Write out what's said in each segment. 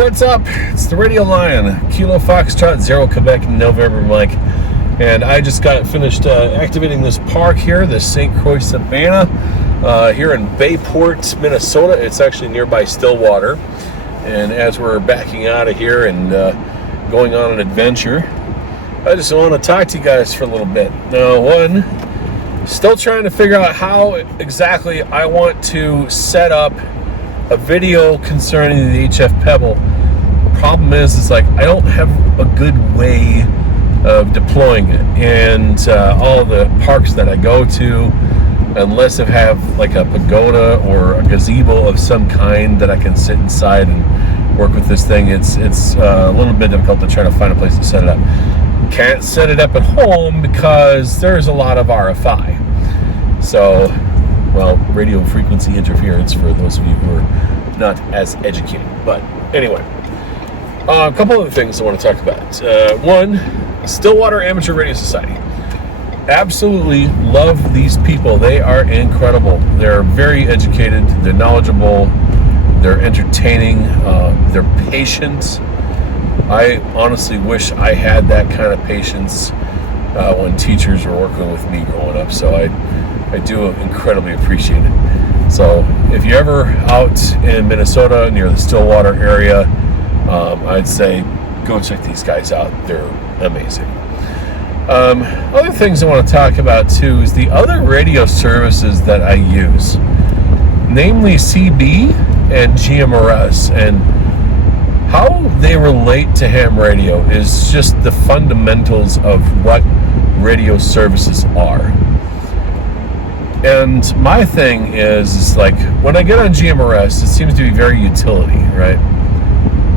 what's up? It's the Radio Lion, Kilo Foxtrot, 0 Quebec, November Mike. And I just got finished activating this park here, the St. Croix Savannah, here in Bayport, Minnesota. It's actually nearby Stillwater. And as we're backing out of here and going on an adventure, I just want to talk to you guys for a little bit. Now, still trying to figure out how exactly I want to set up a video concerning the HF Pebble. The problem is like I don't have a good way of deploying it, and all the parks that I go to, unless I have like a pagoda or a gazebo of some kind that I can sit inside and work with this thing, it's a little bit difficult to try to find a place to set it up. Can't set it up at home because there's a lot of RFI. So, well, radio frequency interference for those of you who are not as educated. But anyway, a couple other things I want to talk about. One, Stillwater Amateur Radio Society. Absolutely love these people. They are incredible. They're very educated. They're knowledgeable. They're entertaining. They're patient. I honestly wish I had that kind of patience when teachers were working with me growing up. So I do incredibly appreciate it. So if you're ever out in Minnesota near the Stillwater area, I'd say go check these guys out. They're amazing. Other things I want to talk about too is the other radio services that I use, namely CB and GMRS, and how they relate to ham radio is just the fundamentals of what radio services are. And my thing is like when I get on GMRS, it seems to be very utility, right?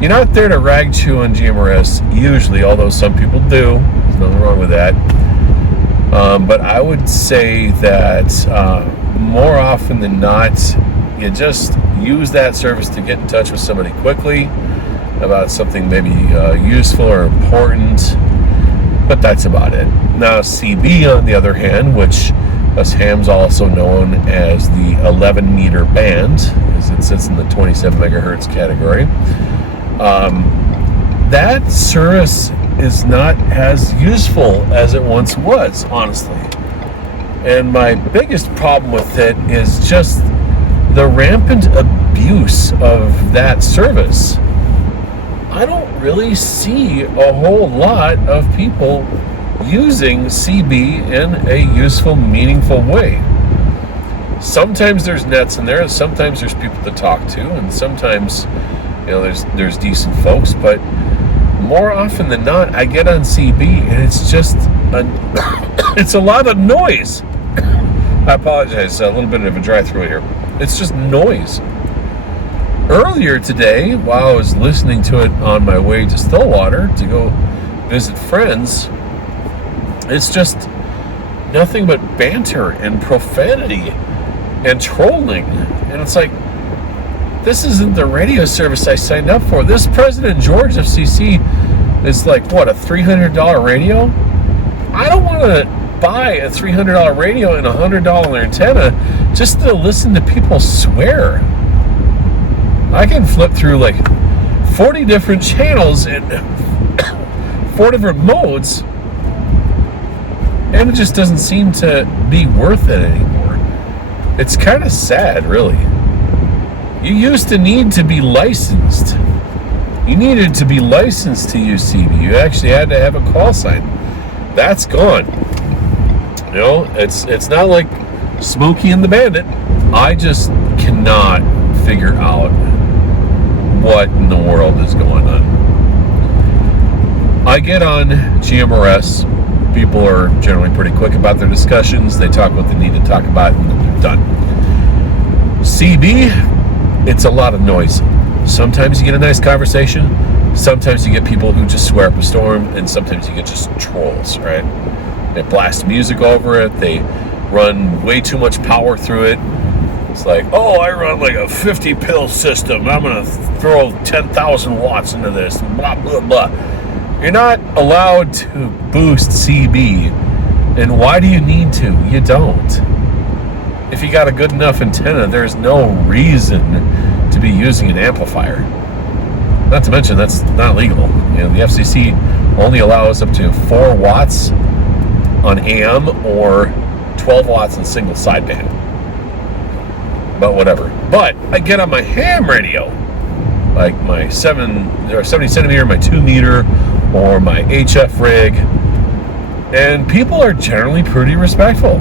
You're not there to rag chew on GMRS usually, although some people do. There's nothing wrong with that. But I would say that more often than not, you just use that service to get in touch with somebody quickly about something maybe useful or important, but that's about it. Now CB, on the other hand, which us hams also known as the 11 meter band, as it sits in the 27 megahertz category, that service is not as useful as it once was, honestly. And my biggest problem with it is just the rampant abuse of that service. I don't really see a whole lot of people using CB in a useful, meaningful way. Sometimes there's nets in there, sometimes there's people to talk to, and sometimes, you know, there's decent folks, but more often than not, I get on CB and it's just it's a lot of noise. I apologize, a little bit of a dry throat here. It's just noise. Earlier today, while I was listening to it on my way to Stillwater to go visit friends, it's just nothing but banter and profanity and trolling. And it's like, this isn't the radio service I signed up for. This President George of CC is like, what, a $300 radio? I don't want to buy a $300 radio and a $100 antenna just to listen to people swear. I can flip through like 40 different channels in 4 different modes, and it just doesn't seem to be worth it anymore. It's kind of sad, really. You used to need to be licensed. You needed to be licensed to use CB. You actually had to have a call sign. That's gone. You know, it's not like Smokey and the Bandit. I just cannot figure out what in the world is going on. I get on GMRS. People are generally pretty quick about their discussions. They talk what they need to talk about, and then they're done. CB, it's a lot of noise. Sometimes you get a nice conversation. Sometimes you get people who just swear up a storm, and sometimes you get just trolls, right? They blast music over it. They run way too much power through it. It's like, oh, I run like a 50 pill system. I'm going to throw 10,000 watts into this, blah, blah, blah. You're not allowed to boost CB. And why do you need to? You don't. If you got a good enough antenna, there's no reason to be using an amplifier. Not to mention, that's not legal. The FCC only allows up to 4 watts on AM or 12 watts in single sideband. But whatever. But I get on my ham radio, like my 70 centimeter, my 2 meter, or my HF rig, and people are generally pretty respectful.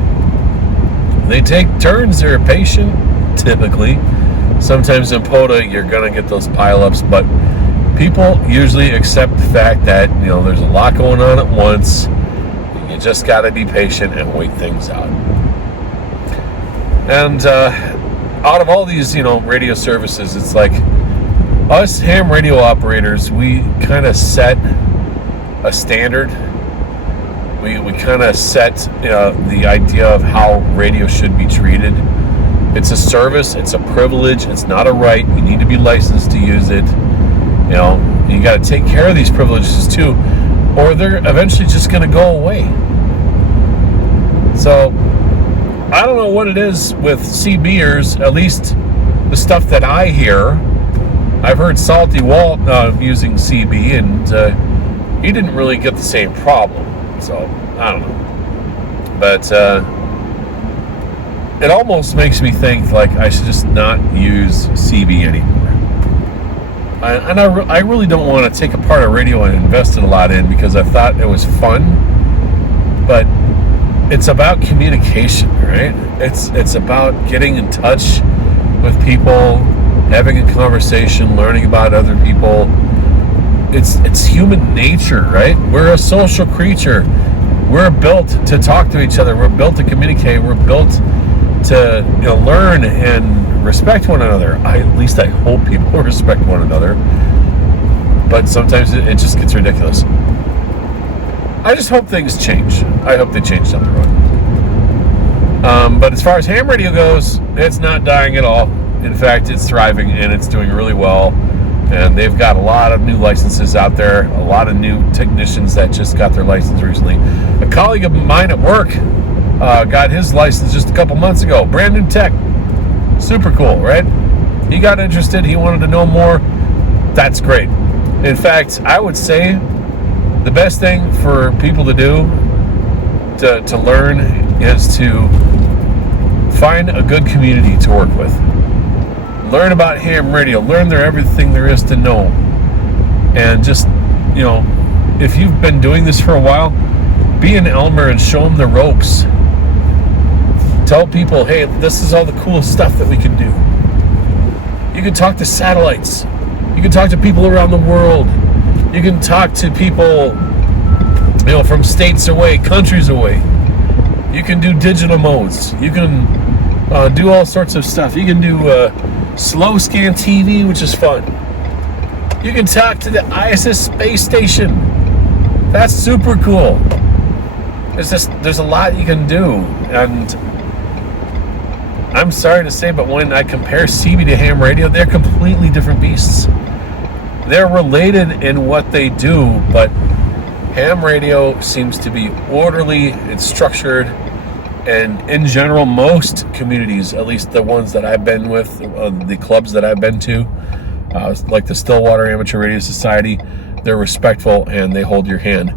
They take turns. They're patient, typically. Sometimes in POTA, you're going to get those pileups, but people usually accept the fact that, there's a lot going on at once. You just got to be patient and wait things out. And out of all these, radio services, it's like us ham radio operators, we kind of set a standard. We kind of set the idea of how radio should be treated. It's a service. It's a privilege. It's not a right. You need to be licensed to use it. You got to take care of these privileges too, or they're eventually just going to go away. So I don't know what it is with CBers, at least the stuff that I hear. I've heard Salty Walt using CB, and he didn't really get the same problem. So I don't know. But it almost makes me think like I should just not use CB anymore. I really don't want to take apart a radio I invested a lot in because I thought it was fun. But it's about communication, right? It's about getting in touch with people, having a conversation, learning about other people. It's human nature, right? We're a social creature. We're built to talk to each other. We're built to communicate. We're built to learn and respect one another. At least I hope people respect one another. But sometimes it just gets ridiculous. I just hope things change. I hope they change down the road. But as far as ham radio goes, it's not dying at all. In fact, it's thriving and it's doing really well. And they've got a lot of new licenses out there, a lot of new technicians that just got their license recently. A colleague of mine at work got his license just a couple months ago. Brand new tech. Super cool, right? He got interested. He wanted to know more. That's great. In fact, I would say the best thing for people to do to learn is to find a good community to work with. Learn about ham radio. Learn everything there is to know. And just, if you've been doing this for a while, be an Elmer and show them the ropes. Tell people, hey, this is all the cool stuff that we can do. You can talk to satellites. You can talk to people around the world. You can talk to people, from states away, countries away. You can do digital modes. You can do all sorts of stuff. You can do slow scan TV, which is fun. You can talk to the ISS space station. That's super cool. There's a lot you can do, and I'm sorry to say, but when I compare CB to ham radio, they're completely different beasts. They're related in what they do, but ham radio seems to be orderly, it's structured, and in general, most communities, at least the ones that I've been with, the clubs that I've been to, like the Stillwater Amateur Radio Society, they're respectful and they hold your hand.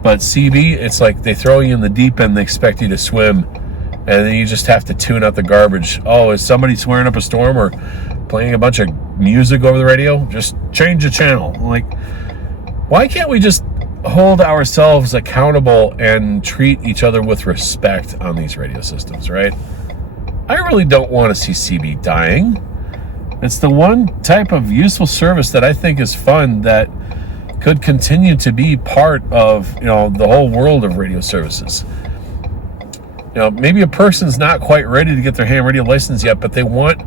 But CB, it's like they throw you in the deep end, they expect you to swim, and then you just have to tune out the garbage. Oh, is somebody swearing up a storm or playing a bunch of music over the radio? Just change the channel. Like, why can't we just hold ourselves accountable and treat each other with respect on these radio systems, right? I really don't want to see CB dying. It's the one type of useful service that I think is fun that could continue to be part of, the whole world of radio services. Maybe a person's not quite ready to get their ham radio license yet, but they want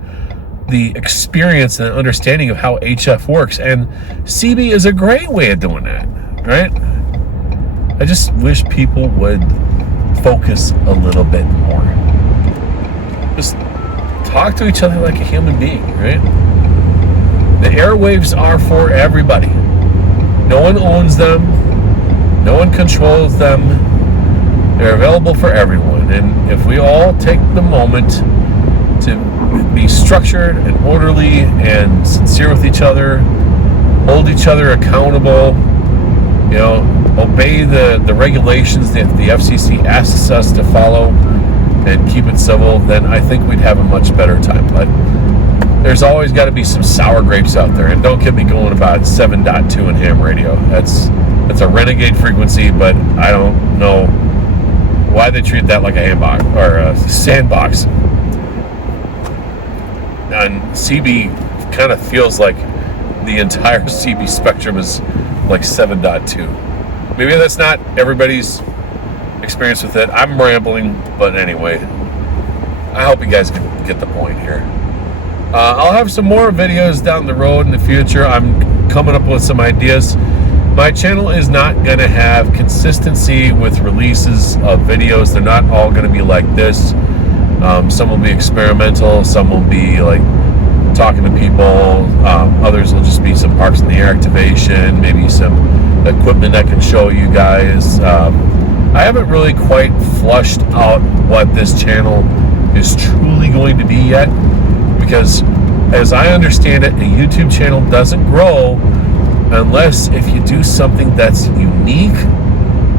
the experience and understanding of how HF works. And CB is a great way of doing that, right? I just wish people would focus a little bit more. Just talk to each other like a human being, right? The airwaves are for everybody. No one owns them. No one controls them. They're available for everyone. And if we all take the moment to be structured and orderly and sincere with each other, hold each other accountable, you know, obey the regulations that the FCC asks us to follow, and keep it civil, then I think we'd have a much better time. But there's always got to be some sour grapes out there, and don't get me going about 7.2 in ham radio. That's a renegade frequency, but I don't know why they treat that like a handbox or a sandbox. And CB kind of feels like the entire CB spectrum is like 7.2. Maybe that's not everybody's experience with it. I'm rambling, but anyway, I hope you guys get the point here. I'll have some more videos down the road in the future. I'm coming up with some ideas. My channel is not going to have consistency with releases of videos. They're not all going to be like this. Some will be experimental, some will be like talking to people, others will just be some parks in the air activation, maybe some equipment that can show you guys. I haven't really quite flushed out what this channel is truly going to be yet, because as I understand it, a YouTube channel doesn't grow unless if you do something that's unique,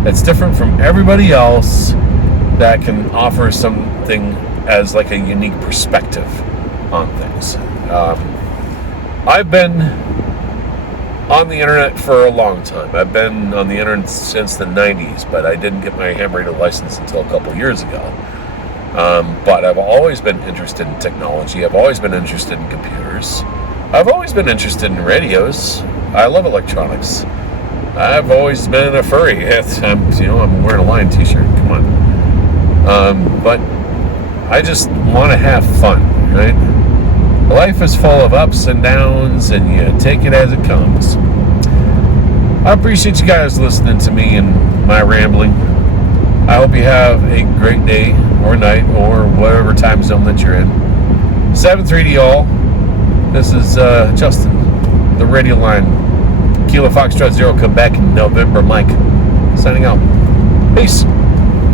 that's different from everybody else, that can offer something as like a unique perspective on things. I've been on the internet for a long time. I've been on the internet since the 90s, but I didn't get my ham radio license until a couple years ago. But I've always been interested in technology. I've always been interested in computers. I've always been interested in radios. I love electronics. I've always been a furry. I'm wearing a Lion t-shirt. Come on. But I just want to have fun, right? Life is full of ups and downs, and you take it as it comes. I appreciate you guys listening to me and my rambling. I hope you have a great day or night or whatever time zone that you're in. 7-3 all. This is Justin, the radio line. Kilo Foxtrot 0, Quebec, November, Mike. Signing out. Peace.